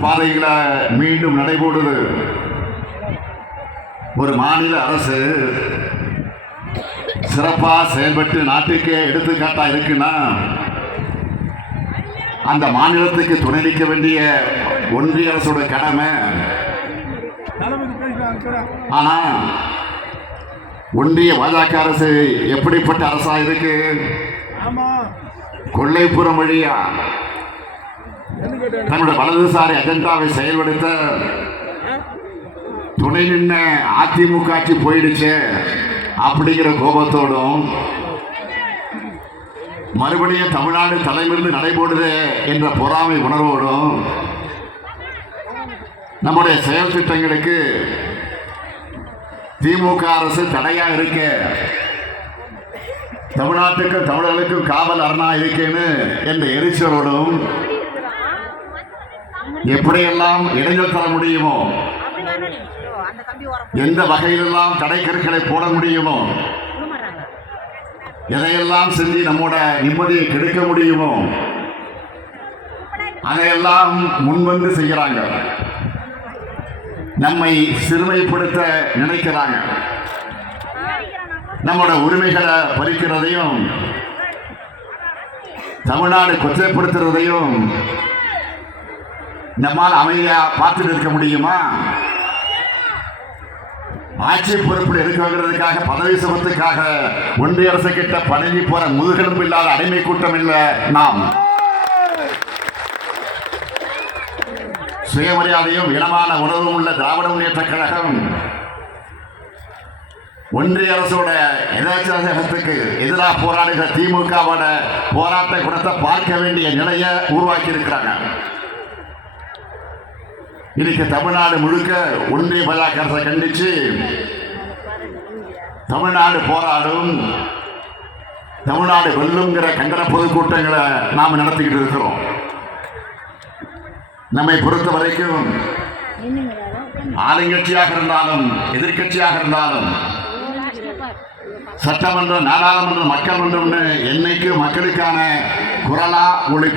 பாதைகளை மீண்டும் நடைபோடுது. ஒரு மாநில அரசு சிறப்பா செயல்பட்டு நாட்டுக்கே எடுத்துக்காட்டா இருக்குன்னா அந்த மாநிலத்துக்கு துணை நிற்க வேண்டிய ஒன்றிய அரசோட கடமை. ஆனா ஒன்றிய பாஜக அரசு எப்படிப்பட்ட அரசா இருக்கு? கொள்ளைப்புறம் வழியா தன்னுடைய வலதுசாரி அஜெண்டாவை செயல்படுத்த துணை நின்ன அதிமுக ஆட்சி போயிடுச்சு அப்படிங்கிற கோபத்தோடும் மறுபடியும் தமிழ்நாடு தலைமிருந்து நடைபோடுது என்ற பொறாமை உணர்வோடும் நம்முடைய செயல் திட்டங்களுக்கு திமுக அரசு தடையா இருக்க, தமிழ்நாட்டுக்கும் தமிழர்களுக்கும் காவல் அரணா இருக்கேன்னு என்ற எரிச்சலோடும் எப்படியெல்லாம் இடைஞ்சல் தர முடியுமோ, எந்த வகையிலெல்லாம் தடை கற்களை போட முடியுமோ, எதையெல்லாம் செஞ்சு நம்மோட நிம்மதியை கெடுக்க முடியுமோ அதையெல்லாம் முன்வந்து செய்கிறாங்க. நம்மை சிறுமைப்படுத்த நினைக்கிறாங்க. நம்மோட உரிமைகளை பறிக்கிறதையும் தமிழ்நாடு கொச்சைப்படுத்துறதையும் நம்மால் அமைதியா பார்த்துட்டு இருக்க முடியுமா? ஆட்சி பொறுப்பில் இருக்கிறதுக்காக பதவி சுமத்துக்காக ஒன்றிய அரசு கிட்ட பணங்கி போற முதுகெலும்பு இல்லாத அடிமை கூட்டம் இல்ல நாம். சுயமரியாதையும் இனமான உணர்வும் உள்ள திராவிட முன்னேற்ற கழகம் ஒன்றிய அரசோட எதாச்சத்துக்கு எதிராக போராடுகிற திமுகவோட போராட்ட குணத்தை பார்க்க வேண்டிய நிலையை உருவாக்கி இருக்கிறாங்க. இன்னைக்கு தமிழ்நாடு முழுக்க ஒன்றிய பாஜக அரசை கண்டிச்சு தமிழ்நாடு போராடும், தமிழ்நாடு வெல்லுங்கிற கண்டன பொதுக்கூட்டங்களை நாம் நடத்திக்கிட்டு இருக்கிறோம். நம்மை பொறுத்த வரைக்கும் ஆளுங்கட்சியாக இருந்தாலும் எதிர்கட்சியாக இருந்தாலும் சட்டமன்றம், நாடாளுமன்றம், மக்கள் மன்றம்னு என்னைக்கு மக்களுக்கான குரலா ஒளி